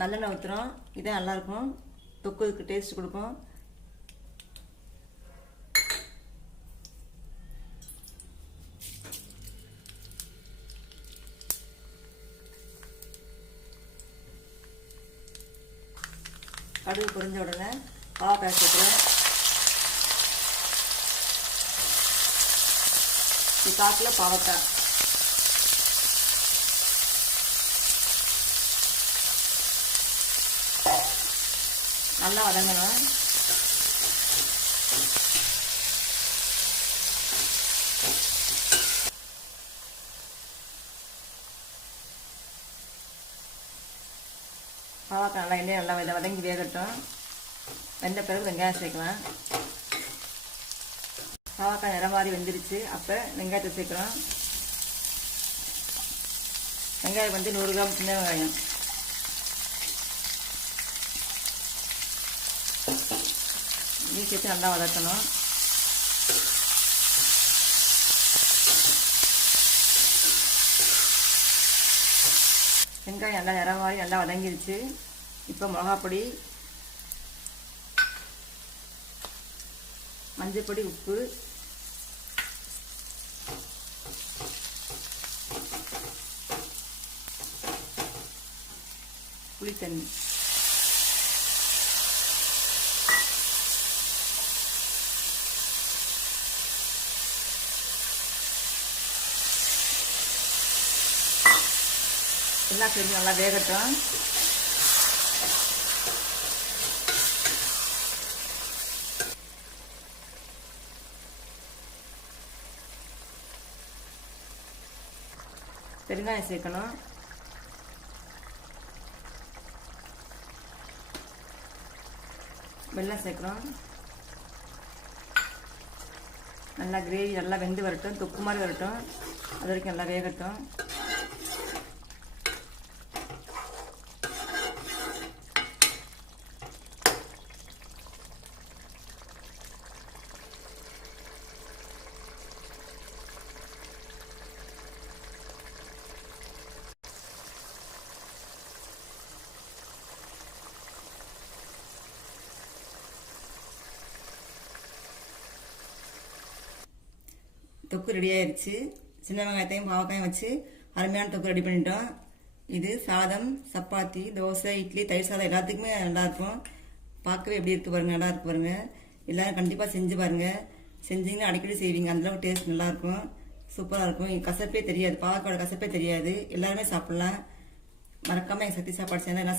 நல்லெண்ணெய் ஊற்றுறோம். இதே நல்லாயிருக்கும், தொக்குக்கு டேஸ்ட் கொடுக்கும். கடுகு பொரிஞ்ச உடனே பாவக்காய் சேர்க்குறேன். இது 1/4 கிலோ பாவக்காய். நல்லா வதங்கணும். பாவக்காய் நல்லா எண்ணெய் நல்லா வதங்கி வேகட்டும். வெந்த பிறகு வெங்காயம் சேர்க்கலாம். பாவக்காய் நிறம் மாதிரி வெந்துருச்சு. அப்போ வெங்காயத்தை சேர்க்குறோம். வெங்காயம் வந்து 100 கிராம் சின்ன வெங்காயம். இதையும் சேர்த்து நல்லா வதக்கணும். வெங்காயம் நல்லா நிறம் மாதிரி நல்லா வதங்கிருச்சு. இப்போ மிளகாப்பொடி, மஞ்சள் பொடி, உப்பு, புளித்தண்ணி, எல்லாம் சேர்த்து நல்லா வேகட்டும். பெருங்காயம் சேர்க்கணும். வெல்லம் சேர்க்கணும். நல்லா கிரேவி நல்லா வெந்து வரட்டும், தொக்கு மாதிரி வரட்டும். அது வரைக்கும் நல்லா வேகட்டும். தொக்கு ரெடி ஆயிடுச்சு. சின்ன வெங்காயத்தையும் பாவக்காயும் வச்சு அருமையான தொக்கு ரெடி பண்ணிட்டோம். இது சாதம், சப்பாத்தி, தோசை, இட்லி, தயிர் சாதம் எல்லாத்துக்குமே நல்லாயிருக்கும். பார்க்கவே எப்படி இருக்குது பாருங்கள், நல்லா இருக்கு பாருங்கள். எல்லோரும் கண்டிப்பாக செஞ்சு பாருங்கள். செஞ்சிங்கன்னா அடிக்கடி செய்வீங்க. அந்தளவுக்கு டேஸ்ட் நல்லாயிருக்கும், சூப்பராக இருக்கும். கசப்பே தெரியாது, பாவக்காயோட கசப்பே தெரியாது. எல்லாருமே சாப்பிட்லாம். மறக்காமல் எங்கள் சக்தி சாப்பாடு சேனல்